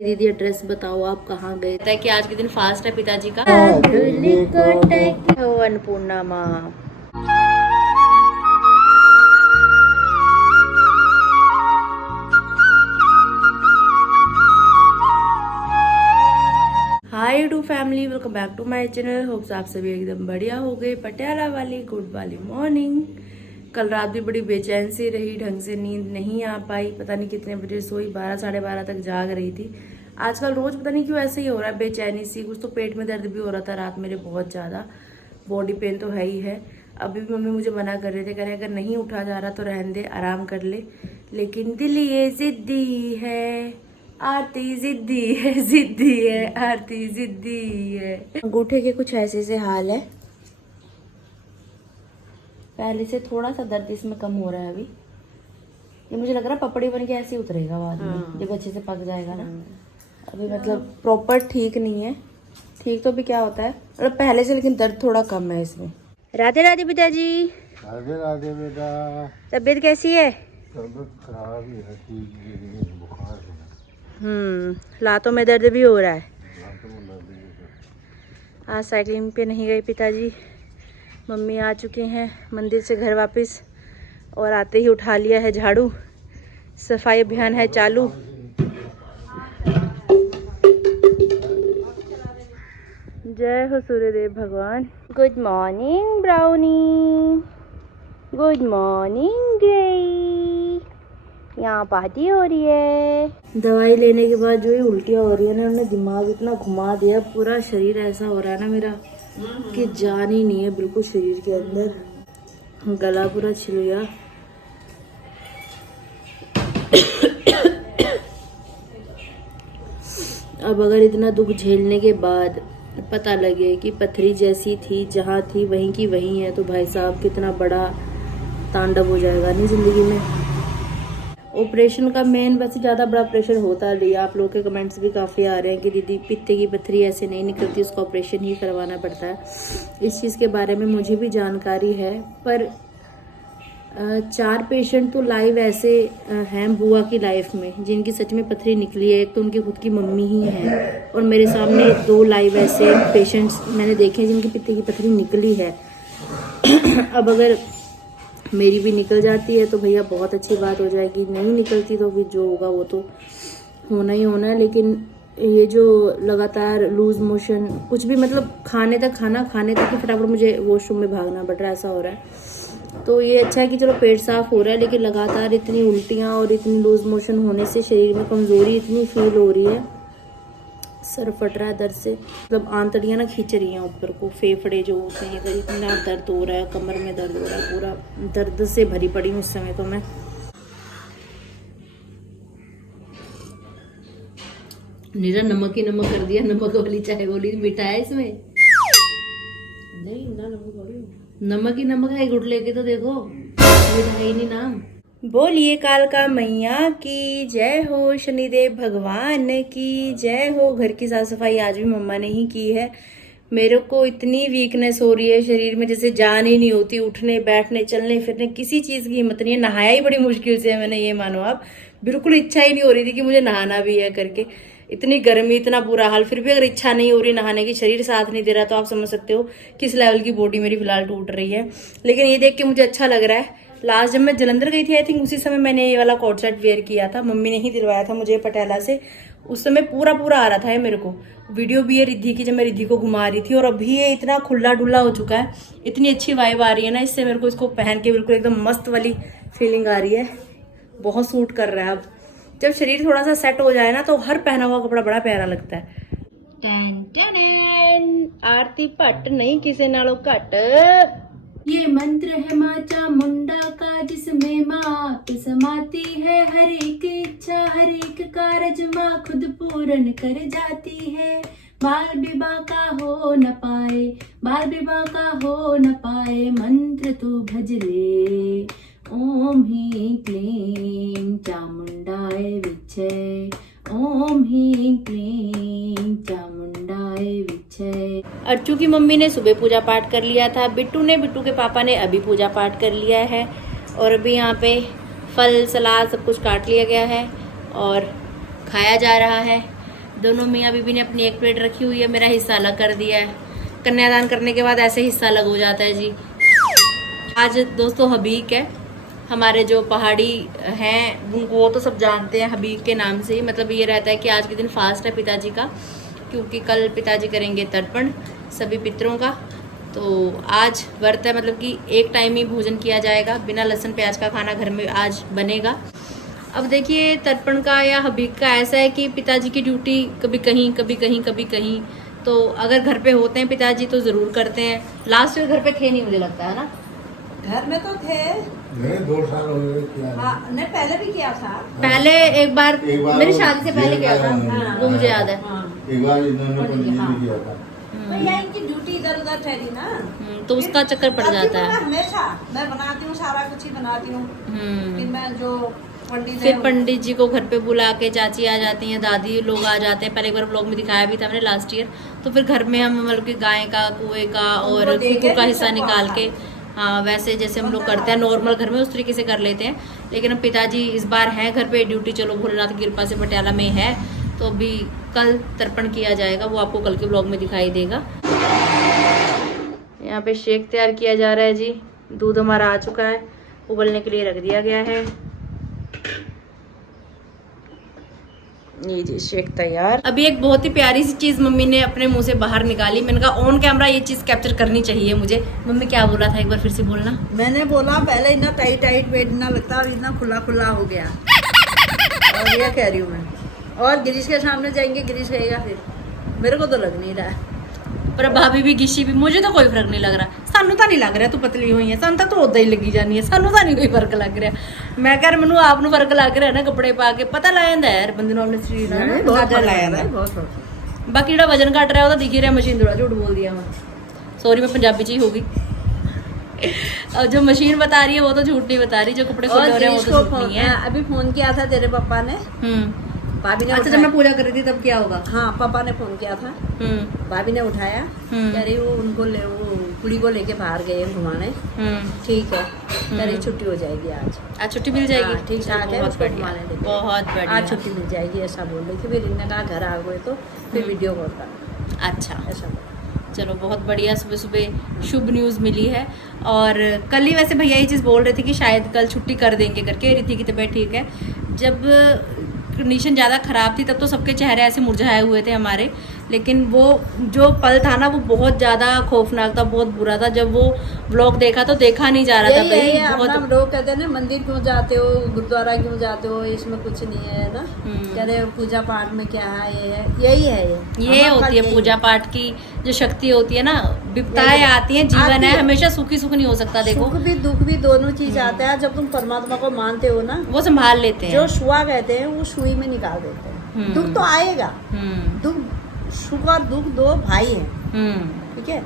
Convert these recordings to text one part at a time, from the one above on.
दीदी एड्रेस बताओ, आप कहाँ गए थे? कि आज के दिन फास्ट है पिताजी का। अन्नपूर्णा माँ। Hi to family, welcome back to my channel. Hopes आप सभी एकदम बढ़िया हो गए। पटियाला वाली गुड वाली मॉर्निंग। कल रात भी बड़ी बेचैन सी रही, ढंग से नींद नहीं आ पाई। पता नहीं कितने बजे सोई, 12 साढ़े 12 तक जाग रही थी। आजकल रोज पता नहीं क्यों ऐसे ही हो रहा है, बेचैनी सी। कुछ तो पेट में दर्द भी हो रहा था रात मेरे बहुत ज़्यादा। बॉडी पेन तो है ही है। अभी भी मम्मी मुझे मना कर रहे थे, कह रहे अगर नहीं उठा जा रहा तो रहने दे, आराम कर ले। लेकिन दिल ये जिद्दी है, आरती जिद्दी है, जिद्दी है, आरती जिद्दी है। अंगूठे के कुछ ऐसे से हाल है। पहले से थोड़ा सा दर्द इसमें कम हो रहा है अभी। ये मुझे लग रहा है पपड़ी बन के ऐसे ही उतरेगा बाद में, जब अच्छे से पक जाएगा ना। अभी मतलब प्रॉपर ठीक नहीं है। ठीक तो भी क्या होता है, मतलब पहले से, लेकिन दर्द थोड़ा कम है इसमें। राधे राधे पिताजी। राधे राधे बेटा। तबीयत कैसी है? तबीयत खराब ही है, ठीक बुखार है। लातों में दर्द भी हो रहा है। लातों में दर्द भी है। आज साइकिलिंग पे नहीं गई पिताजी। मम्मी आ चुके हैं मंदिर से घर वापस, और आते ही उठा लिया है झाड़ू। सफाई अभियान है चालू। जय हो सूर्यदेव भगवान। Good morning brownie, good morning grey. यहाँ पार्टी हो रही है। दवाई लेने के बाद जो ये उल्टियाँ हो रही है ना, उन्होंने दिमाग इतना घुमा दिया, पूरा शरीर ऐसा हो रहा है ना मेरा कि जान ही नहीं है बिल्कुल शरीर के अंदर। गला पूरा छिल गया। अब अगर इतना दुख झेलने के बाद पता लगे कि पथरी जैसी थी, जहाँ थी वहीं की वहीं है, तो भाई साहब कितना बड़ा तांडव हो जाएगा नहीं जिंदगी में। ऑपरेशन का मेन वैसे ज़्यादा बड़ा ऑपरेशन होता नहीं। आप लोगों के कमेंट्स भी काफ़ी आ रहे हैं कि दीदी पित्ते की पथरी ऐसे नहीं निकलती, उसका ऑपरेशन ही करवाना पड़ता है। इस चीज़ के बारे में मुझे भी जानकारी है, पर 4 पेशेंट तो लाइव ऐसे हैं बुआ की लाइफ में जिनकी सच में पथरी निकली है। एक तो उनकी खुद की मम्मी ही है, और मेरे सामने 2 लाइव ऐसे पेशेंट्स मैंने देखे जिनकी पित्ते की पथरी निकली है। अब अगर मेरी भी निकल जाती है तो भैया बहुत अच्छी बात हो जाएगी, नहीं निकलती तो फिर जो होगा वो तो होना ही होना है। लेकिन ये जो लगातार लूज मोशन, कुछ भी मतलब खाने तक खाना, खाने तक ही फटाफट मुझे वॉशरूम में भागना पड़ रहा है, ऐसा हो रहा है। तो ये अच्छा है कि चलो पेट साफ हो रहा है, लेकिन लगातार इतनी उल्टियाँ और इतनी लूज मोशन होने से शरीर में कमज़ोरी इतनी फील हो रही है। सर फट रहा है दर्द से, मतलब आंतड़ियाँ ना खींच रही हैं ऊपर को, फेफड़े जो होते हैं, इधर इतना दर्द हो रहा है, कमर में दर्द हो रहा है, पूरा दर्द से भरी पड़ी हूँ इस समय तो मैं। नीरा नमक ही नमक कर दिया, नमक वाली चाय बोली, मीठा है इसमें? नहीं ना, नमक ही नमक है। गुट लेके तो देखो, मीठा ही नहीं नाम। बोलिए कालका मैया की जय हो, शनिदेव भगवान की जय हो। घर की साफ सफाई आज भी मम्मा ने ही की है। मेरे को इतनी वीकनेस हो रही है शरीर में, जैसे जान ही नहीं होती, उठने बैठने चलने फिरने किसी चीज़ की हिम्मत नहीं है। नहाया ही बड़ी मुश्किल से है मैंने, ये मानो आप। बिल्कुल इच्छा ही नहीं हो रही थी कि मुझे नहाना भी है करके। इतनी गर्मी, इतना बुरा हाल, फिर भी अगर इच्छा नहीं हो रही नहाने की, शरीर साथ नहीं दे रहा, तो आप समझ सकते हो किस लेवल की बॉडी मेरी फिलहाल टूट रही है। लेकिन ये देख के मुझे अच्छा लग रहा है। लास्ट जब मैं जलंधर गई थी, आई थिंक उसी समय मैंने ये वाला कोट सेट वेयर किया था। मम्मी ने ही दिलवाया था मुझे पटियाला से। उस समय पूरा पूरा आ रहा था ये मेरे को। वीडियो भी है रिद्धि की, जब मैं रिद्धि को घुमा रही थी। और अभी ये इतना खुला डुल्ला हो चुका है, इतनी अच्छी वाइब आ रही है ना इससे। मेरे को इसको पहन के बिल्कुल एकदम मस्त वाली फीलिंग आ रही है। बहुत सूट कर रहा है। अब जब शरीर थोड़ा सा सेट हो जाए ना, तो हर पहना हुआ कपड़ा बड़ा प्यारा लगता है। टन टन, आरती पट नहीं किसे नालों घट। ये मंत्र है माँ चामुंडा का, जिसमें माँ आप समाती है। हर एक इच्छा हर एक कारज माँ खुद पूर्ण कर जाती है। बाल विवाह का हो न पाए, बाल विवाह का हो न पाए, मंत्र तू भज ले। ओम ह्रीं क्लीं चामुंडाय विच्चे, ओम ह्रीं क्लीं चामुंडाय विच्चे। अर्चू की मम्मी ने सुबह पूजा पाठ कर लिया था, बिट्टू के पापा ने अभी पूजा पाठ कर लिया है। और अभी यहाँ पे फल सलाद सब कुछ काट लिया गया है और खाया जा रहा है। दोनों मियाँ बीबी ने अपनी एक प्लेट रखी हुई है, मेरा हिस्सा अलग कर दिया है। कन्यादान करने के बाद ऐसे हिस्सा अलग हो जाता है जी। आज दोस्तों हबीक है, हमारे जो पहाड़ी हैं उनको वो तो सब जानते हैं हबीक के नाम से ही। मतलब ये रहता है कि आज के दिन फास्ट है पिताजी का, क्योंकि कल पिताजी करेंगे तर्पण सभी पितरों का। तो आज व्रत है, मतलब कि एक टाइम ही भोजन किया जाएगा, बिना लहसुन प्याज का खाना घर में आज बनेगा। अब देखिए तर्पण का या हबीक का ऐसा है कि पिताजी की ड्यूटी कभी कहीं कभी कहीं कभी कहीं, तो अगर घर पे होते हैं पिताजी तो ज़रूर करते हैं। लास्ट ईयर घर पे थे नहीं मुझे लगता है ना, घर में तो थे। नहीं 2 साल हो गए किया। हाँ, नहीं पहले भी किया था। पहले एक बार मेरी शादी से पहले किया था, हाँ, वो मुझे याद है। हाँ। एक बार इन्होंने पंडित हाँ। जी किया था। तो यह इनकी ड्यूटी इधर उधर ठहरी ना, तो उसका चक्कर पड़ जाता है। हमेशा मैं बनाती हूँ, सारा कुछ ही बनाती हूँ। फिर मैं जो पंडित फिर है, पंडित जी को घर पे बुला के चाची आ जाती हैं, दादी लोग आ जाते हैं। पहले एक बार ब्लॉग में दिखाया भी था मैंने लास्ट ईयर। तो फिर घर में हम मतलब कि गाय का, कुएं का और उनको दे के कुकुर का फिर हिस्सा सबको निकाल आता के, हाँ वैसे जैसे हम लोग करते हैं नॉर्मल घर में उस तरीके से कर लेते हैं। लेकिन अब पिताजी इस बार हैं घर पे, ड्यूटी चलो भोलेनाथ की कृपा से पटियाला में है, तो अभी कल तर्पण किया जाएगा, वो आपको कल के ब्लॉग में दिखाई देगा। यहाँ पे शेक तैयार किया जा रहा है जी। दूध हमारा आ चुका है, उबलने के लिए रख दिया गया है। ये जी शेक तैयार। अभी एक बहुत ही प्यारी सी चीज मम्मी ने अपने मुंह से बाहर निकाली। मैंने कहा ऑन कैमरा ये चीज कैप्चर करनी चाहिए मुझे। मम्मी क्या बोला था, एक बार फिर से बोलना। मैंने बोला पहले इतना टाइट टाइट वेट ना लगता, और इतना खुला खुला हो गया। और ये कह रही हूँ मैं, और गिरीश के सामने जाएंगे, गिरीश कहेगा फिर मेरे को तो लग नहीं रहा है। पर भाभी भी गिशी भी, मुझे तो कोई फर्क नहीं लग रहा। सानू तो नहीं लग रहा तू पतली हुई है, सानू तो उदा ही लगी जानी है, सानू तो नहीं कोई फर्क लग रहा। मैं कह रहा मैनू आप नू फर्क लग रहा है ना कपड़े पा के, पता ला जाता है यार बंदे नू अपने शरीर नाल अंदाजा ला जांदा है। बहुत बाकी ਜਿਹੜਾ वजन घट रहा है वो तो दिख ही रहा, मशीन थोड़ा झूठ बोल दिया मैं, सॉरी मैं पंजाबी च ही होगी। और जो मशीन बता रही है वो तो झूठ नहीं बता रही, जो कपड़े खुले हो रहे हैं वो तो झूठ नहीं है। अभी फोन किया था तेरे पापा ने, भाभी ने अच्छा जब मैं पूजा कर रही थी तब क्या होगा। हाँ पापा ने फोन किया था, भाभी ने उठाया, कह रही वो उनको वो कुड़ी को लेके बाहर गए हैं घुमाने। ठीक है, कह रही छुट्टी हो जाएगी आज छुट्टी मिल जाएगी। हाँ, ठीक ठाक है, बहुत उसको बढ़िया, घुमाने लेके बहुत बढ़िया। आज छुट्टी मिल जाएगी ऐसा बोल रही थी। फिर इनने कहा घर आ गए तो फिर वीडियो कॉल कर, अच्छा ऐसा बोला। चलो बहुत बढ़िया, सुबह सुबह शुभ न्यूज़ मिली है। और कल ही वैसे भैया ये चीज़ बोल रहे थे कि शायद कल छुट्टी कर देंगे करके, रिद्धि की तबीयत ठीक है। जब कंडीशन ज़्यादा ख़राब थी तब तो सबके चेहरे ऐसे मुरझाए हुए थे हमारे, लेकिन वो जो पल था ना वो बहुत ज़्यादा खौफनाक था, बहुत बुरा था। जब वो व्लॉग देखा तो देखा नहीं जा रहा था भाई। बहुत लोग कहते हैं ना मंदिर क्यों जाते हो, गुरुद्वारा क्यों जाते हो, इसमें कुछ नहीं है ना, कह रहे पूजा पाठ में क्या है, ये है, यही है ये होती है पूजा पाठ की जो शक्ति होती है ना। विपताएं आती हैं, जीवन है हमेशा सुखी सुख नहीं हो सकता। देखो सुख भी दुख भी दोनों चीज आता है। जब तुम परमात्मा को मानते हो ना, वो संभाल लेते हैं। जो शुआ कहते हैं वो सुई में निकाल देते हैं। दुख तो आएगा, दुख सुख और दुख दो भाई हैं, ठीक है,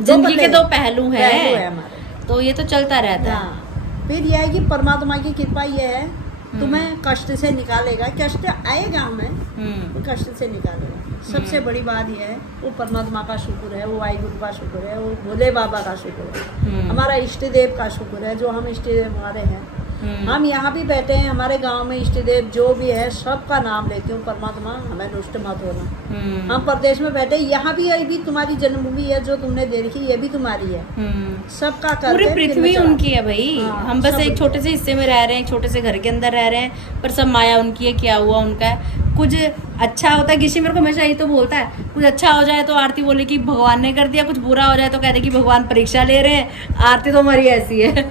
जिंदगी के दो पहलू हैं हमारे, तो ये तो चलता रहता है। फिर यह है कि परमात्मा की कृपा ये है, तुम्हें कष्ट से निकालेगा। कष्ट आएगा, हमें कष्ट से निकालेगा। सबसे बड़ी बात यह है, वो परमात्मा का शुक्र है, वो वाहिगुरु का शुक्र है, वो भोले बाबा का शुक्र है, हमारा इष्ट देव का शुक्र है, जो हम इष्ट देव हमारे हैं। हम यहाँ भी बैठे हैं, हमारे गांव में इष्ट देव जो भी है सबका नाम लेती हूँ। परमात्मा हमें दुष्ट मत होना। हम प्रदेश में बैठे, यहाँ भी ये भी तुम्हारी जन्मभूमि है, जो तुमने दे रखी ये भी तुम्हारी है, सबका पूरी पृथ्वी उनकी है भाई। हाँ, हम बस एक छोटे से हिस्से में रह रहे हैं, एक छोटे से घर के अंदर रह रहे हैं, पर सब माया उनकी है, क्या हुआ उनका है। कुछ अच्छा होता है, किसी मेरे को हमेशा यही तो बोलता है, कुछ अच्छा हो जाए तो आरती बोले कि भगवान ने कर दिया, कुछ बुरा हो जाए तो कहते कि भगवान परीक्षा ले रहे हैं। आरती तो हमारी ऐसी है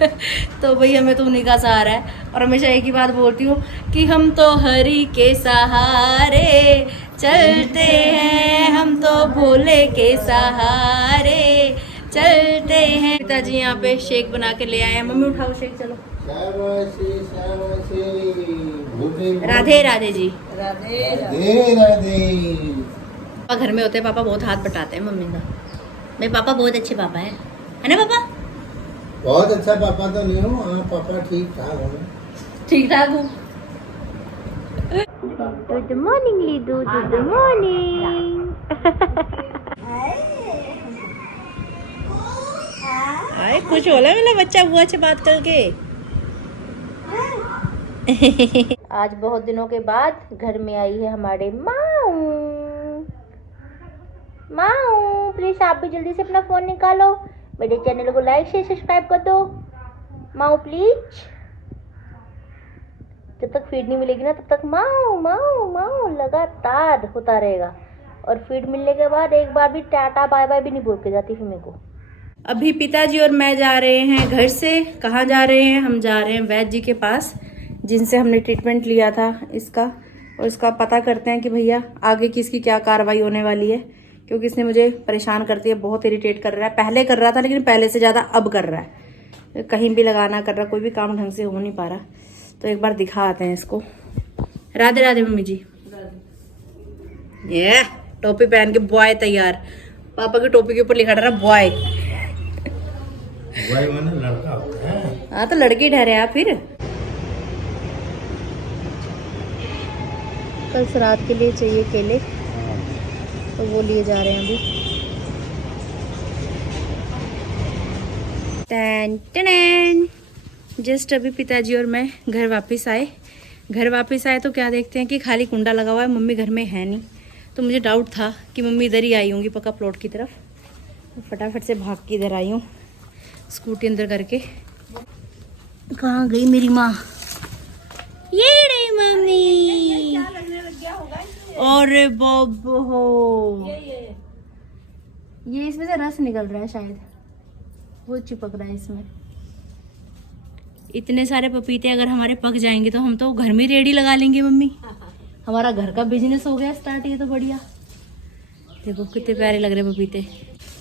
तो भाई हमें तो उन्हीं का सहारा है। और हमेशा एक ही बात बोलती हूँ कि हम तो हरि के सहारे चलते हैं, हम तो भोले के सहारे चलते हैं। पिताजी यहाँ पे शेक बना के ले आए हैं। मम्मी उठाओ शेक, चलो। राधे राधे जी, राधे राधे। पापा घर में होते हैं, पापा बहुत हाथ बटाते हैं मम्मी का। मेरे पापा बहुत अच्छे पापा है ना पापा? बहुत अच्छा पापा तो नहीं हूँ, हाँ पापा ठीक ठाक हूँ, ठीक ठाक हूँ। Good morning Leedu, good morning. अरे कुछ होला मेरा बच्चा बुआ से बात करके। आज बहुत दिनों के बाद घर में आई है हमारे माँ। आप भी जल्दी से अपना फ़ोन निकालो, मेरे चैनल को लाइक शेयर सब्सक्राइब कर दो माओ प्लीज। जब तक फीड नहीं मिलेगी ना तब तक माओ माओ माओ लगातार होता रहेगा, और फीड मिलने के बाद एक बार भी टाटा बाय बाय भी नहीं बोल के जाती फिर मेरे को। अभी पिताजी और मैं जा रहे हैं घर से। कहाँ जा रहे हैं? हम जा रहे हैं वैद्य जी के पास, जिनसे हमने ट्रीटमेंट लिया था इसका, और इसका पता करते हैं कि भैया आगे की इसकी क्या कार्रवाई होने वाली है, क्योंकि इसने मुझे परेशान करती है, बहुत इरिटेट कर रहा है। पहले कर रहा था लेकिन पहले से ज़्यादा अब कर रहा है, कहीं भी लगाना कर रहा, कोई भी काम ढंग से हो नहीं पा रहा। तो एक बार दिखा आते हैं इसको। राधे राधे मम्मी जी। ये टोपी पहन के बॉय तैयार, पापा की टोपी के ऊपर लिखा रहा बॉय। बॉय माने लड़का होता है। हाँ तो लड़के ठहरे आप फिर। कल श्राद्ध के लिए चाहिए केले, तो वो लिए जा रहे हैं अभी। Ton ton. जस्ट अभी पिताजी और मैं घर वापस आए। तो क्या देखते हैं कि खाली कुंडा लगा हुआ है, मम्मी घर में है नहीं। तो मुझे डाउट था कि मम्मी इधर ही आई होंगी पक्का प्लॉट की तरफ। तो फटाफट से भाग के इधर आई हूँ स्कूटी अंदर करके। कहाँ गई मेरी माँ? ये रही मम्मी। और बब हो, ये इसमें से रस निकल रहा है शायद, वो चिपक रहा है इसमें। इतने सारे पपीते अगर हमारे पक जाएंगे तो हम तो घर में रेडी लगा लेंगे मम्मी। हमारा घर का बिजनेस हो गया स्टार्ट। ये तो बढ़िया, देखो कितने प्यारे लग रहे पपीते।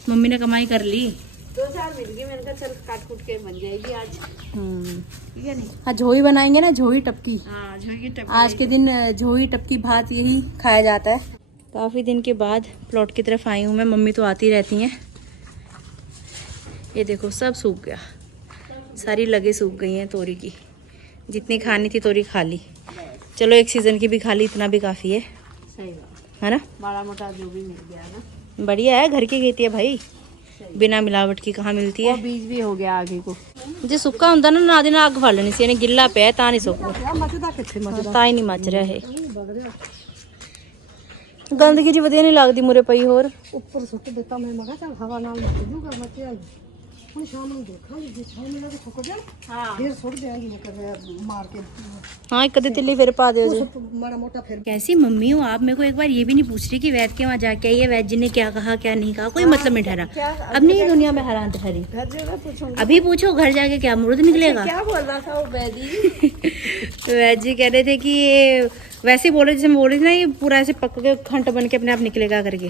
मम्मी ने कमाई कर ली। 2-4 मिल गई, मैंने कहा चल काट कूट के बन जाएगी आज। ठीक है नहीं? हाँ झोई बनाएंगे ना, झोई टपकी। हाँ झोई की आज के दिन झोई टपकी भात यही खाया जाता है। काफ़ी दिन के बाद प्लॉट की तरफ आई हूँ मैं। मम्मी तो आती रहती हैं। ये देखो सब सूख गया, सारी लगे सूख गई हैं तोरी की। जितनी खानी थी तोरी खा ली। चलो एक सीज़न की भी खा ली, इतना भी काफ़ी है। सही बात है ना? बड़ा मोटा जो भी मिल गया ना, बढ़िया है, घर की खेती है भाई, बिना मिलावट की कहाँ मिलती है। वो बीज भी हो गया आगे को। जे सुक्का ਹੁੰਦਾ ना ना दिन आग फड़ लेनी सी, यानी गिल्ला पे ता नहीं सुक ता ही नहीं मच रहा है। गंदगी जी वधिया नहीं लगती मुरे पई। होर ਉੱਪਰ ਸੁੱਟ ਦਿੱਤਾ ਮੈਂ ਮਗਾ ਚੱਲ ਹਵਾ ਨਾਲ ਮੱਚ ਜੂਗਾ ਮੱਚਿਆ ਹੀ। ਹੁਣ ਸ਼ਾਮ ਨੂੰ ਦੇਖਾਂਗੇ ਜੇ ਛਾਂ ਮਿਲਾ ਕੇ ਸੁੱਕ ਗਿਆ ਹਾਂ ਫਿਰ ਸੁੱਟ ਦਿਆਂਗੀ ਮੈਂ ਕਰ ਮਾਰ के। हाँ एक तिल्ली फिर पा दो। माड़ा मोटा फिर कैसी मम्मी हो आप? मेरे को एक बार ये भी नहीं पूछ रही कि वैद्य के वहाँ जाके आई है, वैद्य जी ने क्या कहा क्या नहीं कहा, कोई मतलब नहीं ठहरा। अब नहीं दुनिया में हैरान ठहरी। घर जगह पूछूंगी। अभी पूछो घर जाके क्या मुर्द निकलेगा। क्या बोल रहा था वो वैदी? तो वैद्य जी कह रहे थे कि ये वैसे ही बोल रहे जैसे मैं बोल रही थी ना, ये पूरा ऐसे पक के खंड बन के अपने आप निकलेगा करके,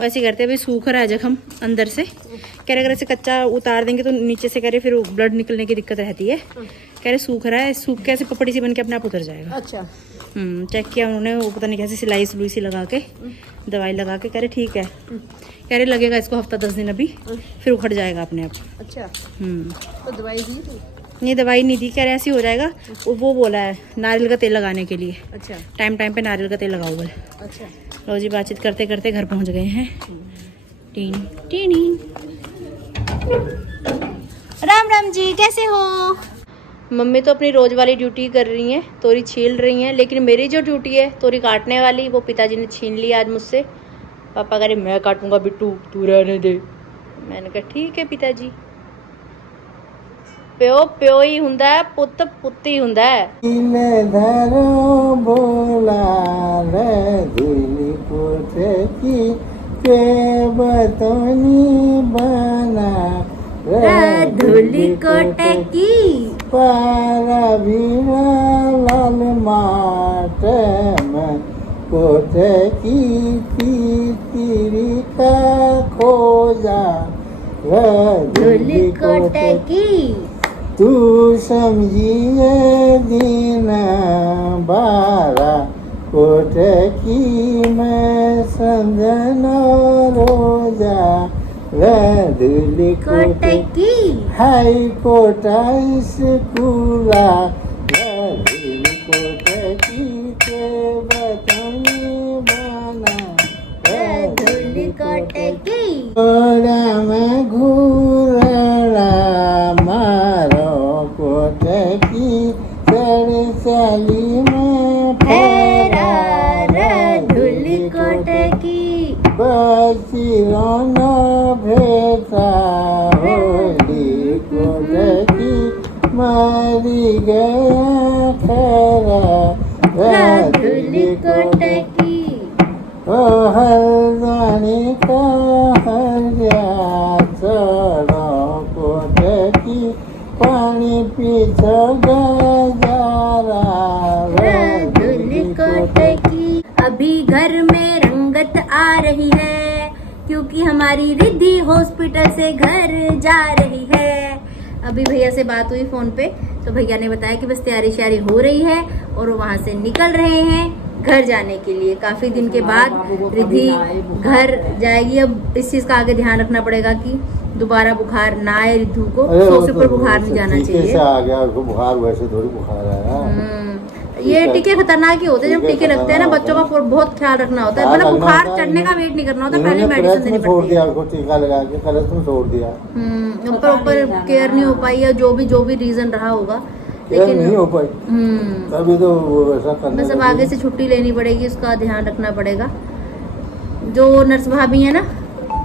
वैसे करते हैं। सूख रहा है जख्म अंदर से, कह रहे अगर ऐसे कच्चा उतार देंगे तो नीचे से कह रहे फिर ब्लड निकलने की दिक्कत रहती है। कह रहे सूख रहा है, सूख के ऐसे पपड़ी सी बन के अपने आप उतर जाएगा। अच्छा चेक किया उन्होंने, वो पता नहीं कैसे सिलाई सलुई सी लगा के दवाई लगा के, कह रहे ठीक है। कह रहे लगेगा इसको हफ्ता 10 दिन अभी, फिर उखड़ जाएगा अपने आप। अच्छा तो दवाई दी थी? नहीं दवाई नहीं दी, कह रहे ऐसे ही हो जाएगा। वो बोला है नारियल का तेल लगाने के लिए। अच्छा टाइम टाइम पे नारियल का तेल लगाओ बोले। अच्छा लो जी बातचीत करते करते घर पहुंच गए हैं। टीन टीनी। राम राम जी, कैसे हो? मम्मी तो अपनी रोज वाली ड्यूटी कर रही हैं, तोरी छील रही हैं, लेकिन मेरी जो ड्यूटी है तोरी काटने वाली, वो पिताजी ने छीन ली आज मुझसे। पापा कह रहे मैं काटूंगा बिट्टू, तू रहने दे। मैंने कहा ठीक है पिताजी। प्यो प्यो ही हुंदा है, पुत्त पुत्त ही हुंदा है। धरो बोला रे दिली कोठे की के बतनी बना धुली कोटे की पारा बीना लाल माट में कोठे की तीरी का खोजा धुली कोटे की। तू समझिए दिन 12 कोठे की मैं समझना रोजा दिल्ली कोटे की। हाई कोर्ट स्कूला दिल्ली कोठे की के बतनी बना धुली कोटे की। में घूरा मारो कोठे की चली में फेरा धुली कोटे की। बसी रोना गया खरा राधुल कोटकी ओ हरदानी का हरिया चढ़ो कोटकी पानी पीछो गजारा राधुल कोटकी। अभी घर में रंगत आ रही है क्योंकि हमारी रिद्धि हॉस्पिटल से घर जा रही है। अभी भैया से बात हुई फोन पे, तो भैया ने बताया कि बस तैयारी श्यारी हो रही है और वो वहाँ से निकल रहे हैं घर जाने के लिए। काफी दिन के बाद रिद्धि घर जाएगी। अब इस चीज का आगे ध्यान रखना पड़ेगा कि दोबारा बुखार ना आए रिद्धू को। 100 से ऊपर बुखार नहीं जाना चाहिए। आ गया उसको बुखार, वैसे थोड़ी बुखार आया। ये टीके खतरनाक ही होते हैं। जब टीके लगते हैं ना बच्चों का बहुत ख्याल रखना होता है। मतलब बुखार चढ़ने का वेट नहीं करना होता, पहले मेडिसिन देनी छोड़ पड़ती दिया है। उसको टीका लगा के कल उसने छोड़ दिया। प्रॉपर केयर नहीं हो पाई है, जो भी रीजन रहा होगा, लेकिन नहीं हो पाई। तभी तो वो वैसा करना। बस अब आगे से छुट्टी लेनी पड़ेगी, उसका ध्यान रखना पड़ेगा। जो नर्स भाभी है ना,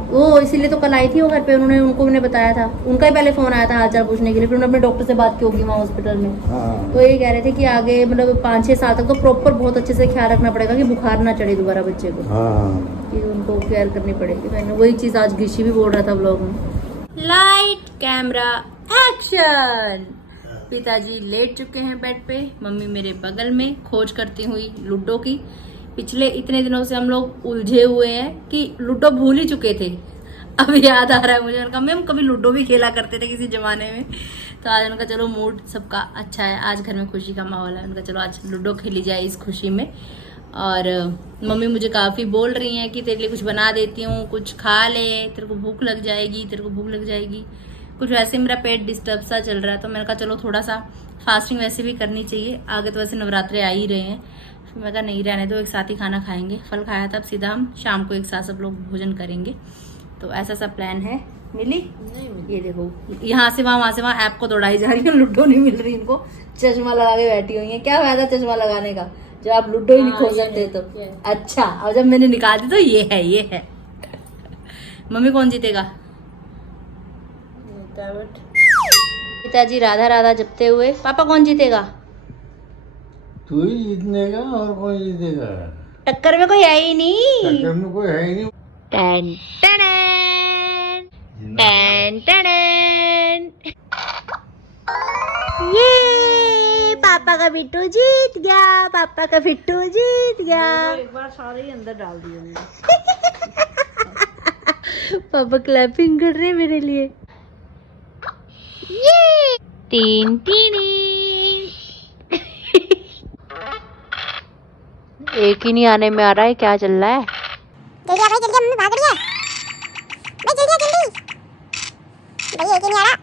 वो इसीलिए तो कल आई थी वो घर पे। उनको मैंने बताया था, उनका ही पहले फोन आया था हालचाल पूछने के लिए। फिर उन्होंने अपने डॉक्टर से बात की होगी वहाँ हॉस्पिटल में। तो ये कह रहे थे कि आगे मतलब 5-6 साल तक तो प्रॉपर बहुत अच्छे से ख्याल रखना पड़ेगा कि बुखार ना चढ़े दोबारा बच्चे को, कि उनको केयर करनी पड़ेगी। मैंने वही चीज आज गिशी भी बोल रहा था ब्लॉग में। Light camera action. पिताजी लेट चुके हैं बेड पे, मम्मी मेरे बगल में खोज करती हुई लूडो की। पिछले इतने दिनों से हम लोग उलझे हुए हैं कि लूडो भूल ही चुके थे। अब याद आ रहा है मुझे, उनका मैम कभी लूडो भी खेला करते थे किसी जमाने में। तो आज उनका चलो मूड सबका अच्छा है, आज घर में खुशी का माहौल है। उनका चलो आज लूडो खेली जाए इस खुशी में। और मम्मी मुझे काफ़ी बोल रही हैं कि तेरे लिए कुछ बना देती हूँ, कुछ खा ले, तेरे को भूख लग जाएगी, तेरे को भूख लग जाएगी। कुछ वैसे मेरा पेट डिस्टर्ब सा चल रहा है, तो मैंने कहा चलो थोड़ा सा फास्टिंग वैसे भी करनी चाहिए। आगे तो वैसे नवरात्रे आ ही रहे हैं, फिर मैं कहा नहीं रहने दो, एक साथ ही खाना खाएंगे। फल खाया था, अब सीधा हम शाम को एक साथ सब लोग भोजन करेंगे। तो ऐसा सा प्लान है। मिली ये देखो, यहाँ से वहाँ ऐप को दौड़ाई जा रही है, लूडो नहीं मिल रही इनको। चश्मा लगा के बैठी हुई है। क्या फायदा चश्मा लगाने का जब आप लूडो ही नहीं खोल सकते तो। अच्छा, अब जब मैंने निकाल दी तो ये है। मम्मी कौन जीतेगा? पिताजी राधा राधा जपते हुए। पापा कौन जीतेगा? तू ही जीतने का, और कौन जीतेगा? टक्कर में कोई है ही नहीं। टक्कर में कोई है ही नहीं। टन टन टन टन। ये पापा का बिट्टू जीत गया, पापा का बिट्टू जीत गया। एक बार सारे ही अंदर डाल दिए मैंने। पापा क्लैपिंग कर रहे हैं मेरे लिए। ये तीन एक ही नहीं आने में आ रहा है, क्या चल रहा है? जल्दी आ भाई, जल्दी मम्मी भाग रही है भाई, जल्दी भाई एक ही नहीं आ रहा।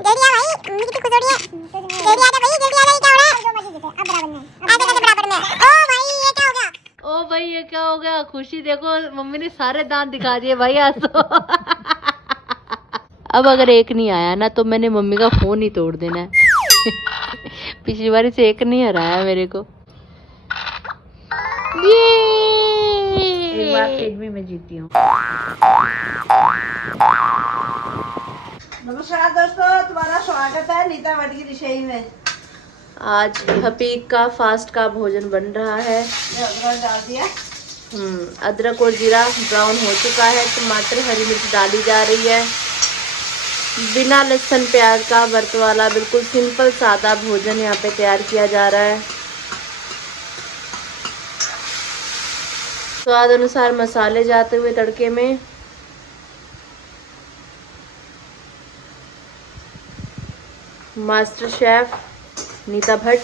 जल्दी आ भाई, मम्मी कितनी खुश हो रही है। जल्दी आ जा भाई, जल्दी आ जा। क्या हो रहा है? जो मर्जी जीते, अब बराबर में ऐसे बराबर में। ओ भाई ये क्या हो गया? ओ भाई ये क्या हो गया? खुशी देखो, मम्मी ने सारे दांत दिखा दिए भाई आज तो। अब अगर एक नहीं आया ना तो मैंने मम्मी का फोन ही तोड़ देना है। पिछली बार से एक नहीं हराया मेरे को। एक बार एडमी में जीती हूँ। नमस्कार दोस्तों, तुम्हारा स्वागत है नीता भट्ट की रसोई में। आज हपीक का फास्ट का भोजन बन रहा है। अदरक डाल दिया। अदरक और जीरा ब्राउन हो चुका है। टमाटर हरी मिर्च डाली जा रही है। बिना लहसुन प्याज का व्रत वाला बिल्कुल सिंपल सादा भोजन यहाँ पे तैयार किया जा रहा है। स्वाद अनुसार मसाले जाते हुए तड़के में। Master chef Neeta Bhatt.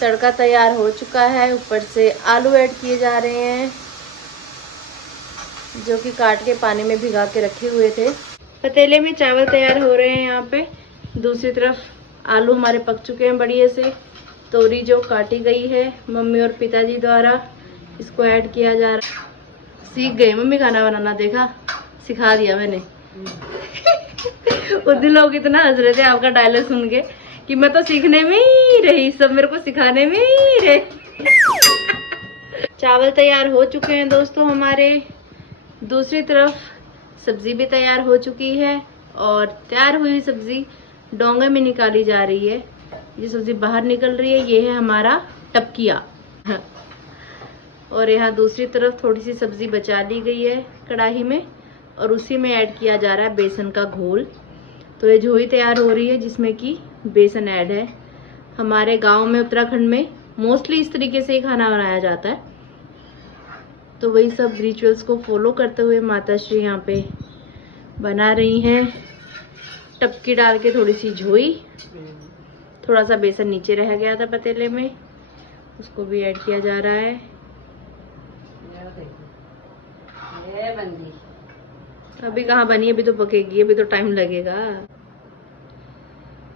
तड़का तैयार हो चुका है, ऊपर से आलू ऐड किए जा रहे हैं जो कि काट के पानी में भिगा के रखे हुए थे। पतीले में चावल तैयार हो रहे हैं यहाँ पे। दूसरी तरफ आलू हमारे पक चुके हैं बढ़िया से। तोरी जो काटी गई है मम्मी और पिताजी द्वारा, इसको ऐड किया जा रहा है। सीख गए मम्मी खाना बनाना, देखा सिखा दिया मैंने। उस दिन लोग इतना हंस रहे थे आपका डायलॉग सुन के कि मैं तो सीखने में ही रही, सब मेरे को सिखाने में ही रहे। चावल तैयार हो चुके हैं दोस्तों हमारे। दूसरी तरफ सब्जी भी तैयार हो चुकी है और तैयार हुई सब्जी डोंगे में निकाली जा रही है। ये सब्जी बाहर निकल रही है, ये है हमारा टपकिया। और यहाँ दूसरी तरफ थोड़ी सी सब्जी बचा ली गई है कढ़ाई में और उसी में ऐड किया जा रहा है बेसन का घोल। तो ये झोई तैयार हो रही है जिसमें कि बेसन ऐड है। हमारे गांव में उत्तराखंड में मोस्टली इस तरीके से ही खाना बनाया जाता है। तो वही सब रिचुअल्स को फॉलो करते हुए माता श्री यहाँ पे बना रही हैं। टपकी डाल के थोड़ी सी झोई, थोड़ा सा बेसन नीचे रह गया था पतीले में, उसको भी ऐड किया जा रहा है। ये बन गई। अभी कहाँ बनी, अभी तो पकेगी, अभी तो टाइम लगेगा।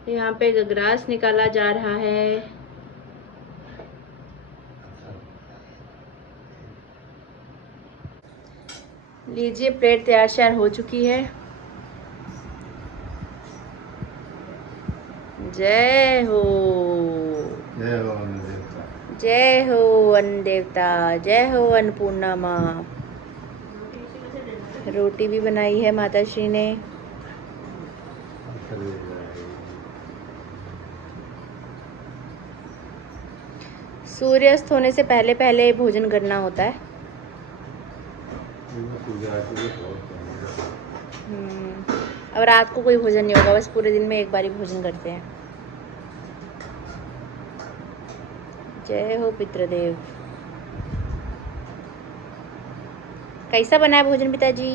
यहाँ पे गगरास निकाला जा रहा है। लीजिए प्लेट तैयार श्यार हो चुकी है। जय हो, जय हो अन्न देवता। जय हो अन्न देवता, जय हो अन्नपूर्णा माँ। रोटी भी बनाई है माता श्री ने। सूर्यास्त होने से पहले पहले भोजन करना होता है। अब रात को कोई भोजन नहीं होगा, बस पूरे दिन में एक बार ही भोजन करते हैं। जय हो पितृदेव। कैसा बना है भोजन पिताजी?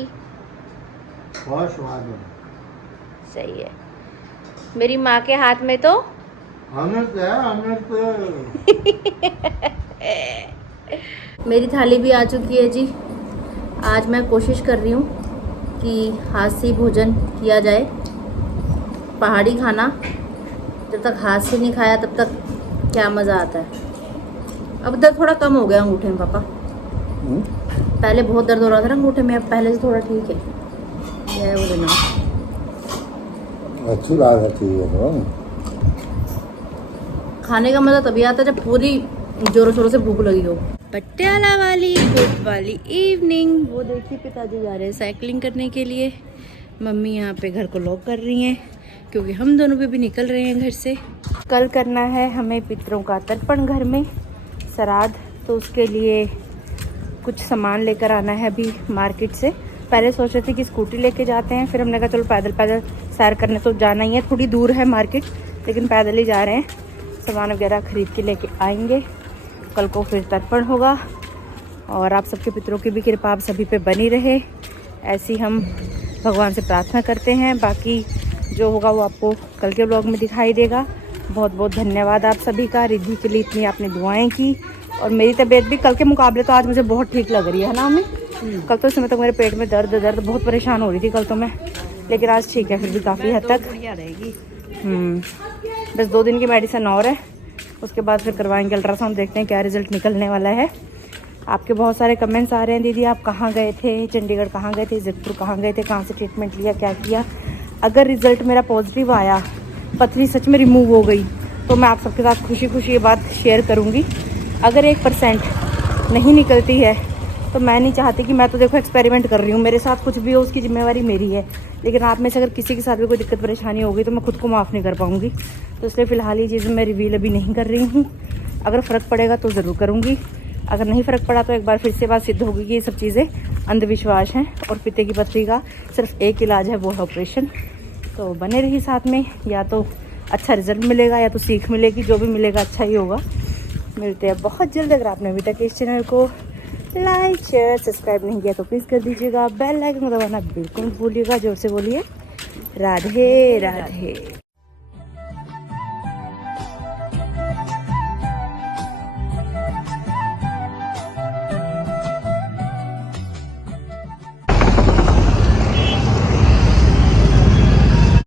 बहुत स्वाद है। सही है। मेरी माँ के हाथ में तो अमृत है, अमृत। मेरी थाली भी आ चुकी है जी। आज मैं कोशिश कर रही हूँ कि हाथ से ही भोजन किया जाए। पहाड़ी खाना जब तक हाथ से नहीं खाया तब तक क्या मज़ा आता है। अब दर्द थोड़ा कम हो गया अंगूठे में पापा। पहले बहुत दर्द हो रहा था ना अंगूठे में, अब पहले से थोड़ा ठीक है। जय भोलेनाथ। अच्छी बात है, ठीक है। तो खाने का मज़ा तभी आता है जब पूरी जोरों शोरों से भूख लगी हो। पटियाला वाली गुड वाली इवनिंग। वो देखिए पिताजी जा रहे हैं साइकिलिंग करने के लिए। मम्मी यहाँ पे घर को लॉक कर रही हैं क्योंकि हम दोनों भी निकल रहे हैं घर से। कल करना है हमें पितरों का तर्पण घर में, श्राद्ध। तो उसके लिए कुछ सामान लेकर आना है अभी मार्केट से। पहले सोच रहे थे कि स्कूटी लेके जाते हैं, फिर हमने कहा चलो पैदल पैदल सैर करने तो जाना ही है। थोड़ी दूर है मार्केट लेकिन पैदल ही जा रहे हैं। सामान वगैरह खरीद के लेके आएंगे। कल को फिर तर्पण होगा और आप सबके पितरों की भी कृपा आप सभी पे बनी रहे, ऐसी हम भगवान से प्रार्थना करते हैं। बाकी जो होगा वो आपको कल के ब्लॉग में दिखाई देगा। बहुत बहुत धन्यवाद आप सभी का। रिद्धि के लिए इतनी आपने दुआएं की और मेरी तबीयत भी कल के मुकाबले तो आज मुझे बहुत ठीक लग रही है ना मम्मी? कल तो इस समय तक मेरे पेट में दर्द बहुत परेशान हो रही थी कल तो मैं, लेकिन आज ठीक है फिर भी काफ़ी हद तक रहेगी। बस 2 दिन की मेडिसिन और है, उसके बाद फिर करवाएंगे अल्ट्रासाउंड, देखते हैं क्या रिजल्ट निकलने वाला है। आपके बहुत सारे कमेंट्स आ रहे हैं, दीदी आप कहाँ गए थे, चंडीगढ़ कहाँ गए थे, जयपुर कहाँ गए थे, कहाँ से ट्रीटमेंट लिया, क्या किया। अगर रिजल्ट मेरा पॉजिटिव आया, पथरी सच में रिमूव हो गई, तो मैं आप सबके साथ खुशी खुशी ये बात शेयर करूँगी। अगर 1% नहीं निकलती है तो मैं नहीं चाहती कि, मैं तो देखो एक्सपेरिमेंट कर रही हूँ, मेरे साथ कुछ भी हो उसकी जिम्मेवारी मेरी है, लेकिन आप में से अगर किसी के साथ भी कोई दिक्कत परेशानी होगी तो मैं खुद को माफ़ नहीं कर पाऊँगी। तो इसलिए फ़िलहाल ये चीज़ें मैं रिवील अभी नहीं कर रही हूँ। अगर फ़र्क पड़ेगा तो ज़रूर करूँगी, अगर नहीं फ़र्क पड़ा तो एक बार फिर से बात सिद्ध होगी कि ये सब चीज़ें अंधविश्वास हैं और पित्ते की पथरी का सिर्फ एक इलाज है, वो है ऑपरेशन। तो बने रही साथ में, या तो अच्छा रिजल्ट मिलेगा या तो सीख मिलेगी, जो भी मिलेगा अच्छा ही होगा। मिलते हैं बहुत जल्द। अगर आपने अभी तक इस चैनल को लाइक शेयर सब्सक्राइब नहीं किया तो प्लीज़ कर दीजिएगा। बेल आइकन दबाना बिल्कुल भूलिएगा। जोर से बोलिए राधे राधे।